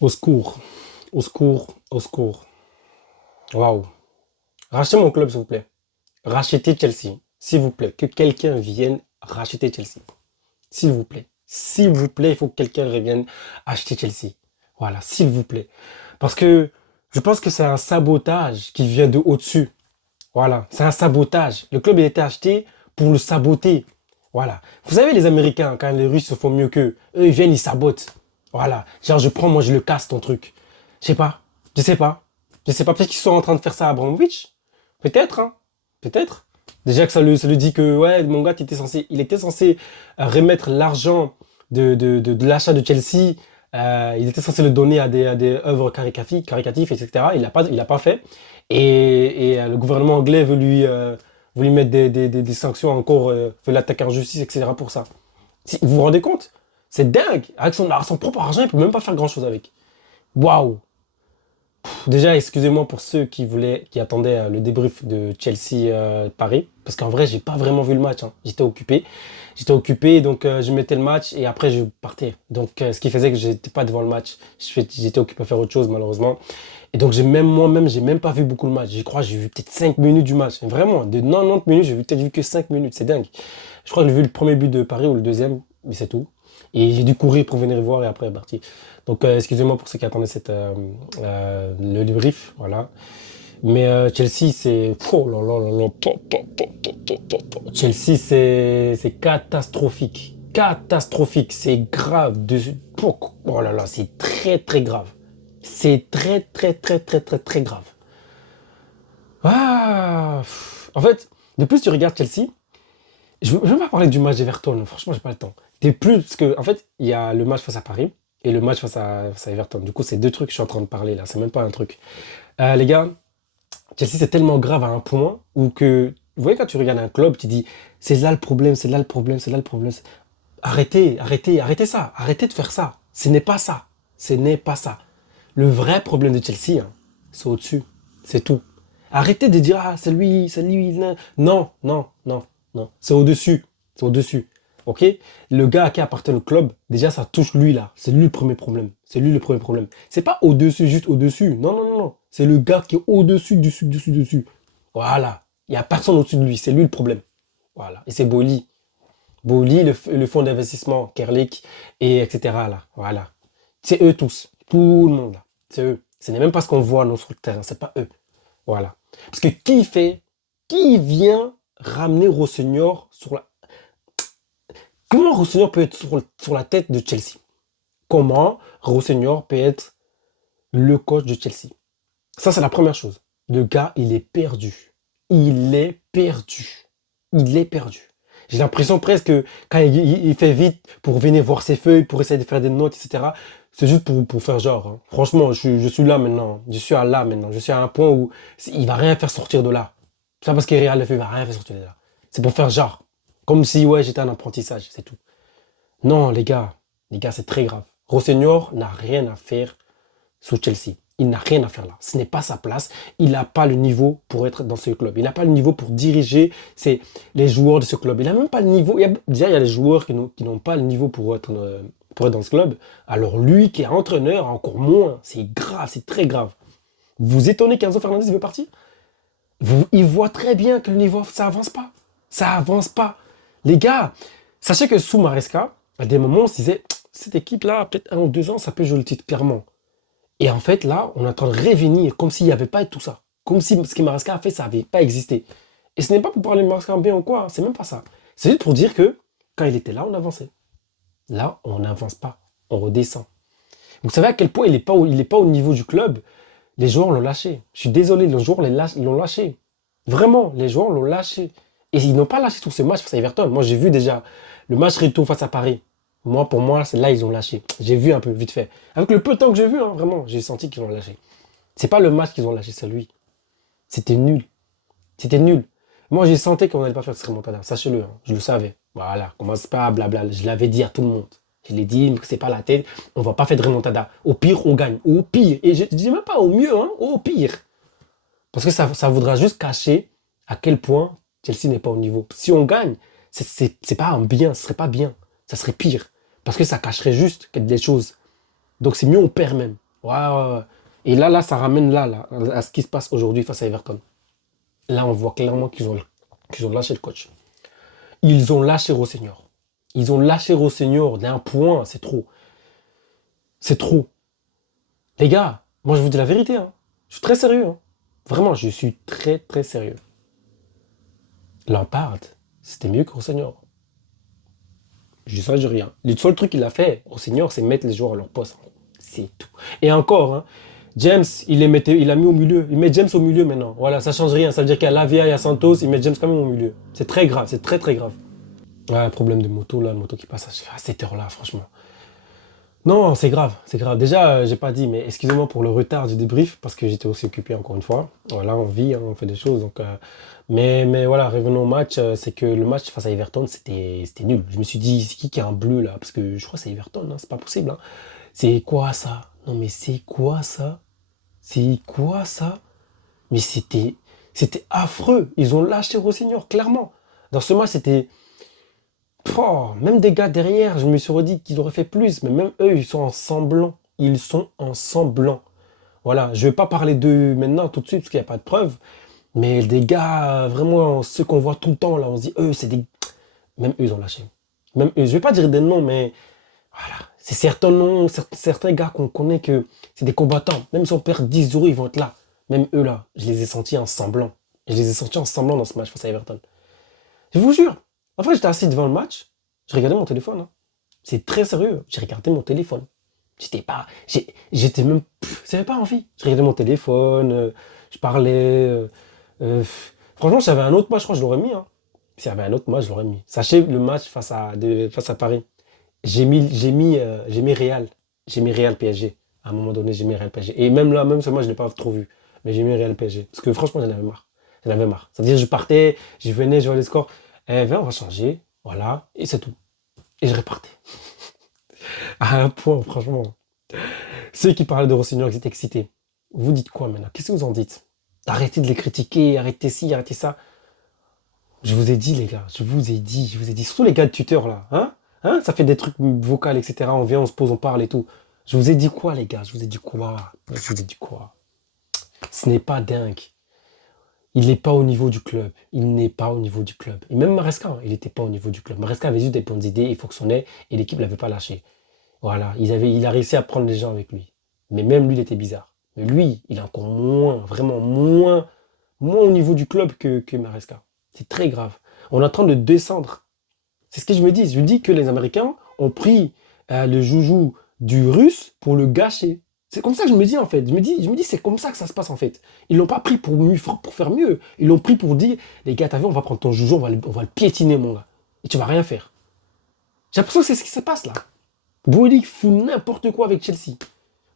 Au secours, au secours, au secours. Waouh. Rachetez mon club, s'il vous plaît. Rachetez Chelsea, s'il vous plaît. Que quelqu'un vienne racheter Chelsea. S'il vous plaît. S'il vous plaît, il faut que quelqu'un revienne acheter Chelsea. Voilà, s'il vous plaît. Parce que je pense que c'est un sabotage qui vient de au-dessus. Voilà, c'est un sabotage. Le club, il a été acheté pour le saboter. Voilà. Vous savez, les Américains, quand les Russes se font mieux qu'eux, eux, ils viennent, ils sabotent. Voilà. Genre, je prends, moi, je le casse, ton truc. Je sais pas. Je sais pas. Je sais pas. Peut-être qu'ils sont en train de faire ça à Abramovich. Peut-être, hein. Peut-être. Déjà que ça lui dit que, ouais, mon gars, il était censé remettre l'argent de l'achat de Chelsea. Il était censé le donner à des œuvres caricatives, etc. Il l'a pas fait. Et le gouvernement anglais veut lui mettre des sanctions encore, veut l'attaquer en justice, etc. pour ça. Vous vous rendez compte? C'est dingue. Avec son propre argent, il peut même pas faire grand-chose avec. Waouh! Déjà, excusez-moi pour ceux qui attendaient le débrief de Chelsea Paris, parce qu'en vrai, j'ai pas vraiment vu le match, hein. J'étais occupé, donc je mettais le match et après je partais. Donc, ce qui faisait que j'étais pas devant le match. J'étais occupé à faire autre chose, malheureusement. Et donc, moi-même, j'ai même pas vu beaucoup le match. Je crois que j'ai vu peut-être 5 minutes du match. Vraiment, de 90 minutes, j'ai peut-être vu que 5 minutes. C'est dingue. Je crois que j'ai vu le premier but de Paris ou le deuxième, mais c'est tout. Et j'ai dû courir pour venir voir et après parti. Donc, excusez-moi pour ceux qui attendaient le débrief. Voilà. Mais Chelsea, c'est. Oh là là là là. Chelsea, c'est catastrophique. Catastrophique. C'est grave. Oh là là, c'est très très grave. C'est très très très très très très grave. Ah, en fait, de plus tu regardes Chelsea, je veux pas parler du match d'Everton, franchement, j'ai pas le temps. De plus, parce que, en fait, il y a le match face à Paris et le match face à Everton. Du coup, c'est deux trucs que je suis en train de parler là, c'est même pas un truc. Les gars, Chelsea, c'est tellement grave à un point où que, vous voyez, quand tu regardes un club, tu dis, c'est là le problème, c'est là le problème, c'est là le problème. Arrêtez, arrêtez, arrêtez ça, arrêtez de faire ça. Ce n'est pas ça. Ce n'est pas ça. Le vrai problème de Chelsea, hein, c'est au-dessus. C'est tout. Arrêtez de dire, ah, c'est lui. Non, non, non, non. C'est au-dessus. C'est au-dessus. OK? Le gars à qui appartient le club, déjà, ça touche lui, là. C'est lui le premier problème. C'est lui le premier problème. C'est pas au-dessus, juste au-dessus. Non, non, non, non. C'est le gars qui est au-dessus, dessus, dessus, dessus. Voilà. Il n'y a personne au-dessus de lui. C'est lui le problème. Voilà. Et c'est Boli. Boli, le fonds d'investissement, Kerlik, et etc. là. Voilà. C'est eux tous. Tout le monde là. C'est eux. Ce n'est même pas ce qu'on voit nous sur le terrain. C'est pas eux. Voilà. Parce que qui vient ramener Rosseignor sur la. Comment Rosseignor peut être sur la tête de Chelsea? Comment Rosseignor peut être le coach de Chelsea? Ça, c'est la première chose. Le gars, il est perdu. Il est perdu. Il est perdu. J'ai l'impression presque que quand il fait vite pour venir voir ses feuilles, pour essayer de faire des notes, etc., c'est juste pour faire genre, hein. Franchement, je suis là maintenant. Je suis à là maintenant. Je suis à un point où il va rien faire sortir de là. C'est pas parce qu'il Real le fait, il va rien faire sortir de là. C'est pour faire genre. Comme si, ouais, j'étais un apprentissage, c'est tout. Non, les gars, c'est très grave. Rosseignor n'a rien à faire sous Chelsea. Il n'a rien à faire là. Ce n'est pas sa place. Il n'a pas le niveau pour être dans ce club. Il n'a pas le niveau pour diriger les joueurs de ce club. Il n'a même pas le niveau. Déjà, il y a les joueurs qui n'ont pas le niveau pour être dans ce club. Alors lui, qui est entraîneur, encore moins. C'est grave, c'est très grave. Vous vous étonnez qu'Enzo Fernandez veut partir? Il voit très bien que le niveau, ça avance pas. Ça avance pas. Les gars, sachez que sous Maresca, à des moments, on se disait, cette équipe-là, peut-être 1 ou 2 ans, ça peut jouer le titre clairement. Et en fait, là, on est en train de revenir comme s'il n'y avait pas tout ça. Comme si ce que Maresca a fait, ça n'avait pas existé. Et ce n'est pas pour parler de Maresca en bien ou quoi, c'est même pas ça. C'est juste pour dire que quand il était là, on avançait. Là, on n'avance pas, on redescend. Vous savez à quel point il est pas au niveau du club. Les joueurs l'ont lâché. Je suis désolé, les joueurs l'ont lâché. Vraiment, les joueurs l'ont lâché. Et ils n'ont pas lâché tout ce match face à Everton. Moi, j'ai vu déjà le match retour face à Paris. Moi, pour moi, c'est là ils ont lâché. J'ai vu un peu vite fait. Avec le peu de temps que j'ai vu, hein, vraiment, j'ai senti qu'ils ont lâché. C'est pas le match qu'ils ont lâché, c'est lui. C'était nul. C'était nul. Moi, j'ai senti qu'on n'allait pas faire ce remontada. Sachez-le, hein, je le savais. Voilà, commence pas à blabla. Je l'avais dit à tout le monde. Je l'ai dit, mais c'est pas la tête. On va pas faire de remontada. Au pire, on gagne. Au pire. Et je dis même pas au mieux, hein, au pire. Parce que ça voudra juste cacher à quel point Chelsea n'est pas au niveau. Si on gagne, c'est pas un bien, ce serait pas bien. Ça serait pire. Parce que ça cacherait juste des choses. Donc c'est mieux on perd même. Ouais, ouais, ouais. Et là, ça ramène là, à ce qui se passe aujourd'hui face à Everton. Là, on voit clairement qu'ils ont lâché le coach. Ils ont lâché Rosseignor. Ils ont lâché Rosseignor d'un point, c'est trop. C'est trop. Les gars, moi je vous dis la vérité, hein. Je suis très sérieux, hein. Vraiment, je suis très très sérieux. Lampard, c'était mieux que Rosseignor. Je dis ça, je dis rien. Le seul truc qu'il a fait, Rosseignor, c'est mettre les joueurs à leur poste. C'est tout. Et encore, hein, James, il a mis au milieu. Il met James au milieu maintenant. Voilà, ça change rien. Ça veut dire qu'il y a Lavia, il y a Santos, il met James quand même au milieu. C'est très grave, c'est très très grave. Ouais, problème de moto, là, moto qui passe à cette heure-là, franchement. Non, c'est grave, c'est grave. Déjà, j'ai pas dit, mais excusez-moi pour le retard du débrief, parce que j'étais aussi occupé encore une fois. Voilà, on vit, hein, on fait des choses. Donc, mais voilà, revenons au match. C'est que le match face à Everton, c'était nul. Je me suis dit, c'est qui a un bleu là? Parce que je crois que c'est Everton, hein, c'est pas possible. Hein. C'est quoi ça? Non, mais c'est quoi ça? C'est quoi ça? Mais c'était affreux. Ils ont lâché Rossignol, clairement. Dans ce match, c'était. Oh, même des gars derrière, je me suis redit qu'ils auraient fait plus, mais même eux, ils sont en semblant. Ils sont en semblant. Voilà, je vais pas parler d'eux maintenant tout de suite parce qu'il n'y a pas de preuves, mais des gars, vraiment, ceux qu'on voit tout le temps, là, on se dit, eux, c'est des. Même eux, ils ont lâché. Même eux, je vais pas dire des noms, mais voilà. C'est certains noms, certains gars qu'on connaît que c'est des combattants. Même si on perd 10 euros, ils vont être là. Même eux, là, je les ai sentis en semblant. Je les ai sentis en semblant dans ce match face à Everton. Je vous jure. En fait, j'étais assis devant le match, je regardais mon téléphone. Hein. C'est très sérieux. J'ai regardé mon téléphone. J'étais pas. J'étais même. J'avais pas envie. Je regardais mon téléphone, je parlais. Franchement, s'il y avait un autre match, je crois que je l'aurais mis. Hein. S'il y avait un autre match, je l'aurais mis. Sachez le match face à Paris. J'ai mis Real. J'ai mis Real PSG. À un moment donné, j'ai mis Real PSG. Et même là, même ce match, je ne l'ai pas trop vu. Mais j'ai mis Real PSG. Parce que franchement, j'en avais marre. J'en avais marre. C'est-à-dire, je partais, je venais, je vois les scores. Eh, viens, on va changer. Voilà. Et c'est tout. Et je repartais. À un point, franchement. Ceux qui parlaient de Rossignol, qui étaient excités. Vous dites quoi maintenant? Qu'est-ce que vous en dites? Arrêtez de les critiquer, arrêtez ci, arrêtez ça. Je vous ai dit, les gars, je vous ai dit. Surtout les gars de tuteur, là. Hein? Hein? Ça fait des trucs vocaux, etc. On vient, on se pose, on parle et tout. Je vous ai dit quoi, les gars? Je vous ai dit quoi? Je vous ai dit quoi? Ce n'est pas dingue. Il n'est pas au niveau du club. Il n'est pas au niveau du club. Et même Maresca, hein, il n'était pas au niveau du club. Maresca avait juste des bonnes idées, il fonctionnait et l'équipe ne l'avait pas lâché. Voilà, il a réussi à prendre les gens avec lui. Mais même lui, il était bizarre. Mais lui, il est encore moins, vraiment moins au niveau du club que Maresca. C'est très grave. On est en train de descendre. C'est ce que je me dis. Je me dis que les Américains ont pris le joujou du Russe pour le gâcher. C'est comme ça que je me dis en fait. Je me dis c'est comme ça que ça se passe en fait. Ils l'ont pas pris pour faire mieux. Ils l'ont pris pour dire, les gars, t'as vu, on va prendre ton joujou, on va le piétiner mon gars. Et tu vas rien faire. J'ai l'impression que c'est ce qui se passe là. Boeli fout n'importe quoi avec Chelsea.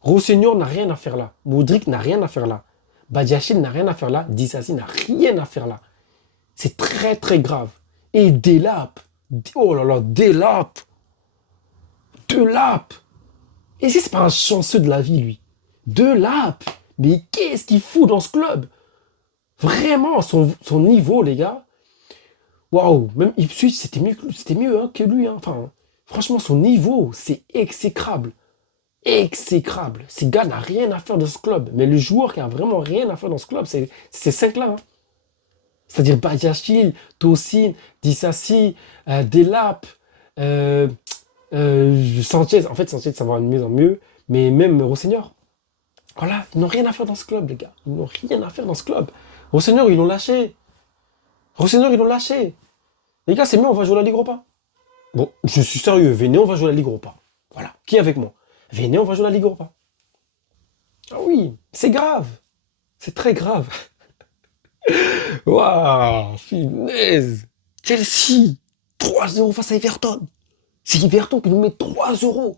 Rosseignol n'a rien à faire là. Modric n'a rien à faire là. Badiachil n'a rien à faire là. Dissassi n'a rien à faire là. C'est très très grave. Et Delap. Oh là là, Delap. Delap. Et si c'est pas un chanceux de la vie, lui. Delap. Mais qu'est-ce qu'il fout dans ce club? Vraiment, son niveau, les gars. Waouh. Même Ipswich, c'était mieux hein, que lui. Hein. Enfin, franchement, son niveau, c'est exécrable. Exécrable. Ces gars n'a rien à faire dans ce club. Mais le joueur qui a vraiment rien à faire dans ce club, c'est ces cinq-là. Hein. C'est-à-dire Badiachil, Tosin, Dissassi, Delap, euh, Sanchez. En fait, Sanchez, ça va de mieux en mieux. Mais même Rosseignol. Voilà, ils n'ont rien à faire dans ce club, les gars. Ils n'ont rien à faire dans ce club. Rosseignol, ils l'ont lâché. Rosseignol, ils l'ont lâché. Les gars, c'est mieux, on va jouer la Ligue Europa. Bon, je suis sérieux. Venez, on va jouer la Ligue Europa. Voilà. Qui est avec moi? Venez, on va jouer la Ligue Europa. Ah oui, c'est grave. C'est très grave. Waouh, finesse. Chelsea, 3-0 face à Everton. C'est Everton qui nous met 3 euros.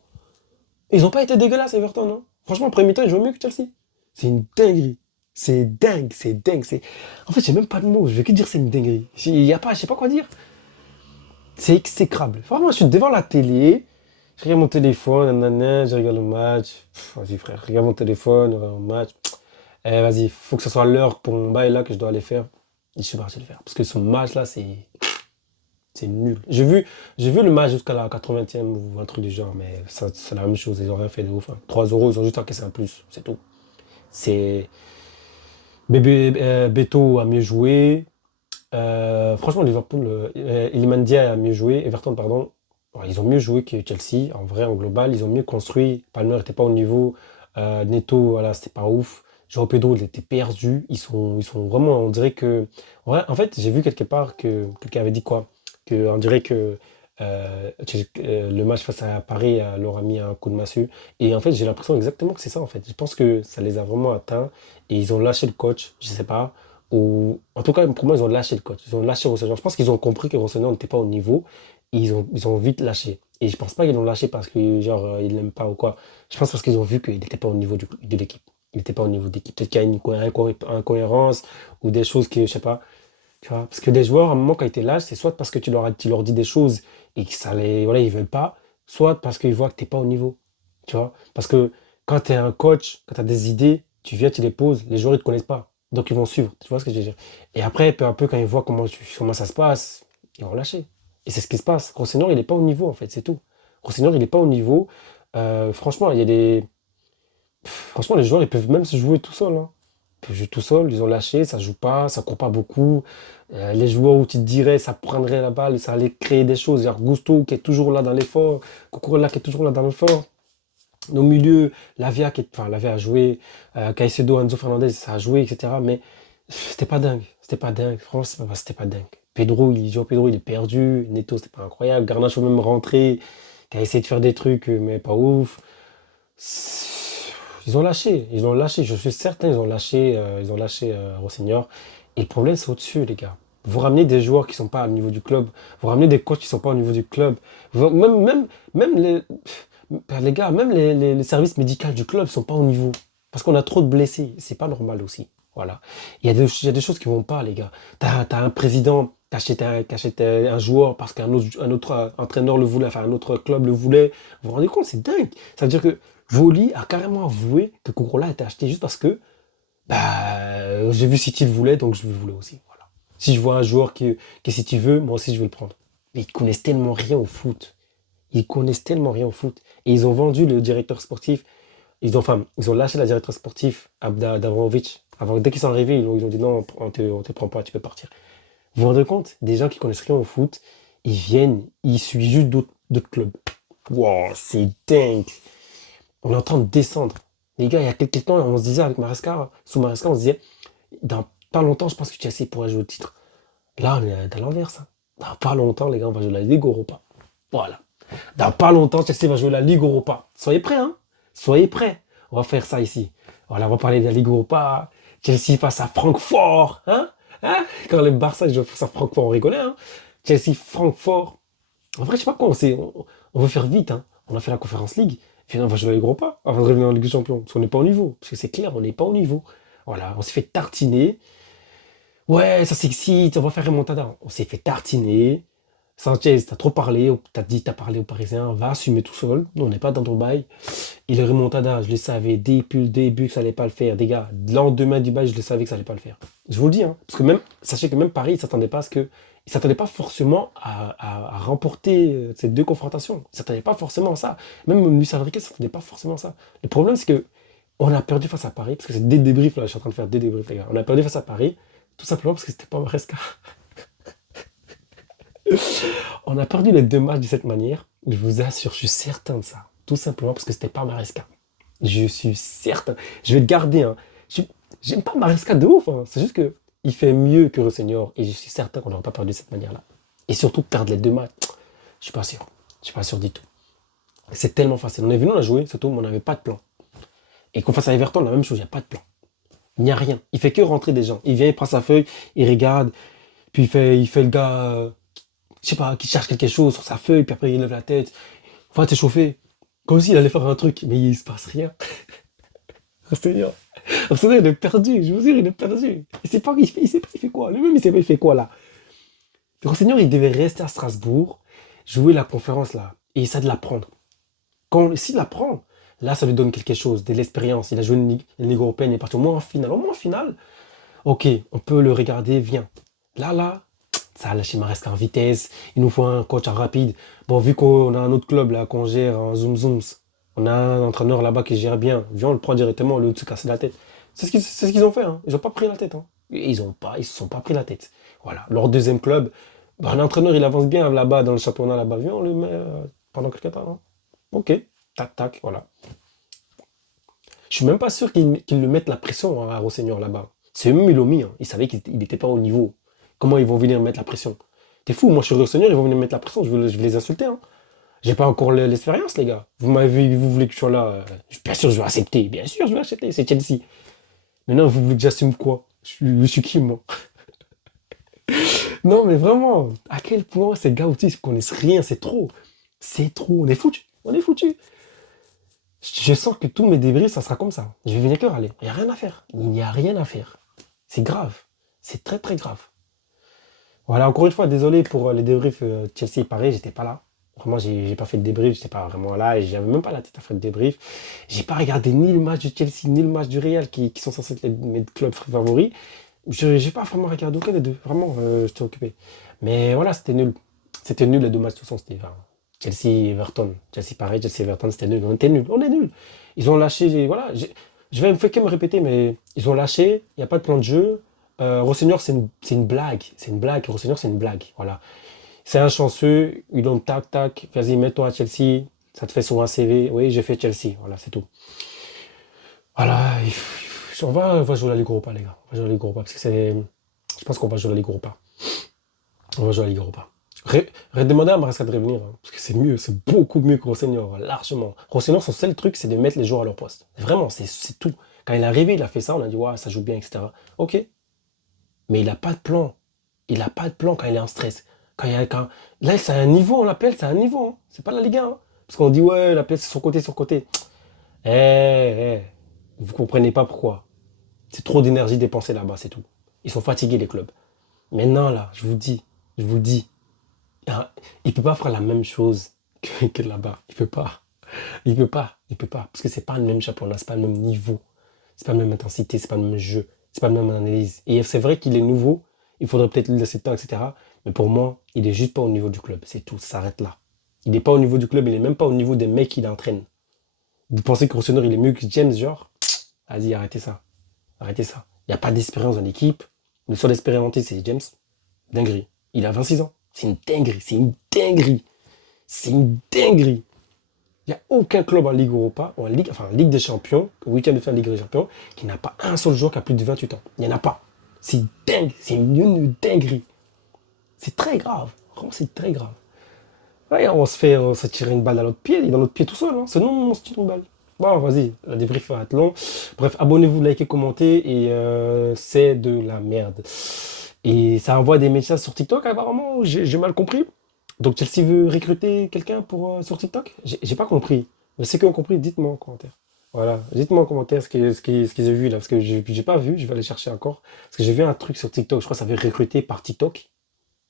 Ils n'ont pas été dégueulasses, Everton. Hein. Franchement, en premier temps, ils jouent mieux que Chelsea. C'est une dinguerie. C'est dingue, c'est dingue. En fait, j'ai même pas de mots. Je vais que dire c'est une dinguerie. Il y a pas, je sais pas quoi dire. C'est exécrable. Vraiment, je suis devant la télé. Je regarde mon téléphone, nanana, je regarde le match. Vas-y, frère, regarde mon téléphone, je regarde le match. Vas-y, faut que ce soit l'heure pour mon bail là que je dois aller faire. Et je suis parti le faire. Parce que ce match là, c'est. C'est nul. J'ai vu le match jusqu'à la 80e ou un truc du genre, mais ça, c'est la même chose. Ils ont rien fait de ouf, hein. 3 euros, ils ont juste encaissé un plus. C'est tout. C'est. Beto a mieux joué. Franchement, Liverpool, Iliman Ndiaye a mieux joué. Everton, pardon. Ouais, ils ont mieux joué que Chelsea. En vrai, en global, ils ont mieux construit. Palmer n'était pas au niveau. Neto, voilà, c'était pas ouf. João Pedro, il était perdu. Ils sont vraiment, on dirait que. Ouais, en fait, j'ai vu quelque part que quelqu'un avait dit quoi? Que on dirait que le match face à Paris leur a mis un coup de massue. Et en fait, j'ai l'impression exactement que c'est ça, en fait. Je pense que ça les a vraiment atteints et ils ont lâché le coach, je sais pas. Ou, en tout cas, pour moi, ils ont lâché le coach. Ils ont lâché Rosselló. Je pense qu'ils ont compris que Rosselló n'était pas au niveau. Et ils ont vite lâché. Et je pense pas qu'ils l'ont lâché parce que, genre, ils l'aiment pas ou quoi. Je pense parce qu'ils ont vu qu'il n'était pas au niveau de l'équipe. Il n'était pas au niveau de l'équipe. Peut-être qu'il y a une incohérence ou des choses que, je sais pas. Tu vois, parce que des joueurs, à un moment, quand ils te lâchent, c'est soit parce que tu leur dis des choses et que ça les, voilà, ils veulent pas, soit parce qu'ils voient que t'es pas au niveau. Tu vois, parce que quand tu es un coach, quand tu as des idées, tu viens, tu les poses, les joueurs, ils te connaissent pas. Donc, ils vont suivre. Tu vois ce que je veux dire? Et après, peu à peu, quand ils voient comment ça se passe, ils vont lâcher. Et c'est ce qui se passe. Rossignol, il n'est pas au niveau, en fait, c'est tout. Rossignol, il n'est pas au niveau. Franchement, il y a des. Franchement, les joueurs, ils peuvent même se jouer tout seuls, hein. Ils peuvent jouer tout seuls, ils ont lâché, ça joue pas, ça court pas beaucoup. Les joueurs où tu te dirais, ça prendrait la balle, ça allait créer des choses. Genre Gusto qui est toujours là dans l'effort, Cucurella qui est toujours là dans l'effort. Nos milieux, Lavia a joué, Caicedo, Enzo Fernandez, ça a joué, etc. Mais c'était pas dingue, c'était pas dingue. Franchement, c'était pas dingue. Joao Pedro, il est perdu. Neto, c'était pas incroyable. Garnacho même rentré, qui a essayé de faire des trucs, mais pas ouf. Ils ont lâché, je suis certain, ils ont lâché Rossignol. Et le problème, c'est au-dessus, les gars. Vous ramenez des joueurs qui sont pas au niveau du club, vous ramenez des coachs qui sont pas au niveau du club. Même les gars, même les services médicaux du club sont pas au niveau. Parce qu'on a trop de blessés, c'est pas normal aussi. Voilà. Il y a des choses qui vont pas, les gars. T'as un président qui achète un joueur parce un autre entraîneur le voulait, enfin un autre club le voulait. Vous vous rendez compte, c'est dingue. Ça veut dire que Voli a carrément avoué que Corolla a été acheté juste parce que j'ai vu City le voulait, donc je le voulais aussi. Voilà. Si je vois un joueur que City veut, moi aussi je vais le prendre. Mais ils connaissent tellement rien au foot. Ils connaissent tellement rien au foot. Et ils ont vendu le directeur sportif. Ils ont lâché la directeur sportif d'Abramovich. Dès qu'ils sont arrivés, ils ont dit non, on te prend pas, tu peux partir. Vous vous rendez compte? Des gens qui connaissent rien au foot, ils viennent, ils suivent juste d'autres clubs. Wow, c'est dingue. On est en train de descendre. Les gars, il y a quelques temps, on se disait avec Maresca, sous Maresca, on se disait, dans pas longtemps, je pense que Chelsea pourrait jouer au titre. Là, on est dans l'inverse, hein. Dans pas longtemps, les gars, on va jouer la Ligue Europa. Voilà. Dans pas longtemps, Chelsea va jouer la Ligue Europa. Soyez prêts, hein. Soyez prêts. On va faire ça ici. Voilà, on va parler de la Ligue Europa. Chelsea face à Francfort. Hein? Hein? Quand le Barça joue face à Francfort, on rigolait, hein. Chelsea, Francfort. En vrai, je sais pas quoi, on veut faire vite, hein. On a fait la Conférence League. Finalement, on va jouer la Ligue Europa avant de revenir en Ligue des Champions. Parce qu'on n'est pas au niveau. Parce que c'est clair, on n'est pas au niveau. Voilà, on s'est fait tartiner. Ouais, ça s'excite, on va faire remontada. On s'est fait tartiner. Sanchez, t'as trop parlé, t'as parlé aux Parisiens, va assumer tout seul. Nous, on n'est pas dans ton bail. Et le remontada, je le savais depuis le début que ça allait pas le faire. Les gars, le lendemain du bail, je le savais que ça allait pas le faire. Je vous le dis, hein. Parce que même, sachez que même Paris, il s'attendait pas forcément à remporter ces deux confrontations. Il s'attendait pas forcément à ça. Même Luis Enrique ne s'attendait pas forcément à ça. Le problème, c'est que on a perdu face à Paris, parce que c'est des débriefs, là, je suis en train de faire des débriefs, les gars. On a perdu face à Paris, tout simplement parce que c'était pas Maresca. On a perdu les deux matchs de cette manière. Je vous assure, je suis certain de ça. Tout simplement parce que c'était pas Maresca. Je suis certain. Je vais le garder, hein. J'aime pas Maresca de ouf, hein. C'est juste que il fait mieux que Rossenior. Et je suis certain qu'on n'aurait pas perdu de cette manière-là. Et surtout perdre les deux matchs. Je suis pas sûr. Je suis pas sûr du tout. C'est tellement facile. On est venu, on a joué, c'est tout, mais on n'avait pas de plan. Et qu'on fasse à Everton, la même chose, il n'y a pas de plan. Il n'y a rien. Il fait que rentrer des gens. Il vient, il prend sa feuille, il regarde, puis il fait le gars, je sais pas, qui cherche quelque chose sur sa feuille, puis après il lève la tête. Va t'échauffer. Comme s'il allait faire un truc, mais il se passe rien. Seigneur. Seigneur, il est perdu, je vous jure, il est perdu. Il sait pas, il sait pas, il fait quoi. Lui-même, il sait pas, il fait quoi là. Le Seigneur, il devait rester à Strasbourg, jouer la conférence là, et essayer de la prendre. S'il la prend, là, ça lui donne quelque chose, de l'expérience. Il a joué une Ligue européenne, il est parti au moins en finale. Au moins en finale, ok, on peut le regarder, viens. Là, Ça a lâché Maresca en vitesse. Il nous faut un coach en rapide. Bon, vu qu'on a un autre club là, qu'on gère en zoom zooms, on a un entraîneur là-bas qui gère bien. Viens, on le prend directement au lieu de se casser la tête. C'est ce qu'ils ont fait. Hein. Ils ont pas pris la tête. Hein. Ils se sont pas pris la tête. Voilà. Leur deuxième club, bah, l'entraîneur il avance bien là-bas dans le championnat là-bas. Viens, on le met pendant quelques temps. Hein. Ok. Tac, tac, voilà. Je suis même pas sûr qu'ils le mettent la pression hein, à Rosseigneur là-bas. C'est eux-mêmes, ils l'ont mis. Hein. Ils savaient qu'il n'était pas au niveau. Comment ils vont venir mettre la pression? T'es fou, moi je suis Rosseigneur, ils vont venir mettre la pression, je vais les insulter. Hein. J'ai pas encore l'expérience, les gars. Vous m'avez vu, vous voulez que je sois là. Bien sûr, je vais accepter. Bien sûr, je vais accepter. C'est Chelsea. Maintenant, vous voulez que j'assume quoi? Je suis qui, moi? Non, mais vraiment, à quel point ces gars aussi, ils connaissent rien, c'est trop. C'est trop. On est foutu. On est foutu. Je sens que tous mes débris, ça sera comme ça. Je vais venir que râler. Il n'y a rien à faire. Il n'y a rien à faire. C'est grave. C'est très, très grave. Voilà, encore une fois, désolé pour les débriefs Chelsea Paris, j'étais pas là. Vraiment, j'ai pas fait de débrief, j'étais pas vraiment là et j'avais même pas la tête à faire de débrief. J'ai pas regardé ni le match de Chelsea ni le match du Real qui sont censés être mes clubs favoris. J'ai pas vraiment regardé aucun des deux. Vraiment, j'étais occupé. Mais voilà, c'était nul. C'était nul les deux matchs, de toute façon, c'était enfin, Chelsea-Everton. Chelsea pareil, Chelsea-Everton, c'était nul. On était nul. On est nul. Ils ont lâché, voilà. Je vais me faire que me répéter, mais ils ont lâché, il n'y a pas de plan de jeu. Rosseigneur, c'est une blague. C'est une blague. Rosseigneur, c'est une blague. Voilà. C'est un chanceux. Ils ont tac, tac. Vas-y, mets-toi à Chelsea. Ça te fait sur un CV. Oui, j'ai fait Chelsea. Voilà, c'est tout. Voilà. On va jouer la Ligue Europa, les gars. On va jouer la Ligue Europa. Parce que c'est. Je pense qu'on va jouer la Ligue Europa. On va jouer la Ligue Europa. Redemander à Maresca de revenir. Hein, parce que c'est mieux. C'est beaucoup mieux que Rosseigneur. Largement. Rosseigneur, son seul truc, c'est de mettre les joueurs à leur poste. Vraiment, c'est tout. Quand il est arrivé, il a fait ça. On a dit, ouais, ça joue bien, etc. Ok. Mais il n'a pas de plan. Il n'a pas de plan quand il est en stress. Là, c'est un niveau, on l'appelle, c'est un niveau. Hein. C'est pas la Ligue 1. Hein. Parce qu'on dit, ouais, l'appel, c'est sur côté, sur côté. Vous comprenez pas pourquoi. C'est trop d'énergie dépensée là-bas, c'est tout. Ils sont fatigués, les clubs. Maintenant, là, je vous le dis, hein, il peut pas faire la même chose que là-bas. Il peut pas. Il peut pas. Il peut pas. Parce que c'est pas le même championnat, c'est pas le même niveau. C'est pas la même intensité, c'est pas le même jeu, c'est pas la même analyse. Et c'est vrai qu'il est nouveau, il faudrait peut-être lui laisser le temps, etc. Mais pour moi, il est juste pas au niveau du club, c'est tout, ça s'arrête là. Il n'est pas au niveau du club, il est même pas au niveau des mecs qu'il entraîne. Vous pensez que Rossoneri, il est mieux que James, genre? Vas-y, arrêtez ça. Arrêtez ça. Il n'y a pas d'expérience dans l'équipe. Le seul expérimenté, c'est James. Dinguerie. Il a 26 ans. C'est une dinguerie, c'est une dinguerie. C'est une dinguerie. Il n'y a aucun club en Ligue Europa, ou en Ligue des Champions, au week-end de fin de Ligue des Champions, qui n'a pas un seul joueur qui a plus de 28 ans. Il n'y en a pas. C'est dingue, c'est une dinguerie. C'est très grave. Vraiment, c'est très grave. Ouais, on se tire une balle dans l'autre pied, il est dans l'autre pied tout seul. Hein. C'est nous, on se tire une balle. Bon, vas-y, le débrief va être long. Bref, abonnez-vous, likez, commentez, et c'est de la merde. Et ça envoie des messages sur TikTok, apparemment, j'ai mal compris. Donc Chelsea veut recruter quelqu'un sur TikTok? J'ai pas compris. Mais ceux qui ont compris, dites-moi en commentaire. Voilà, dites-moi en commentaire ce qu'ils ont vu là, parce que j'ai pas vu, je vais aller chercher encore. Parce que j'ai vu un truc sur TikTok, je crois que ça veut recruter par TikTok.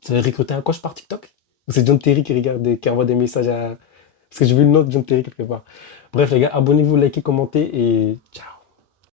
Ça veut recruter un coach par TikTok? Ou c'est John Terry qui regarde, qui envoie des messages à. Parce que j'ai vu le nom de John Terry quelque part. Bref les gars, abonnez-vous, likez, commentez et ciao.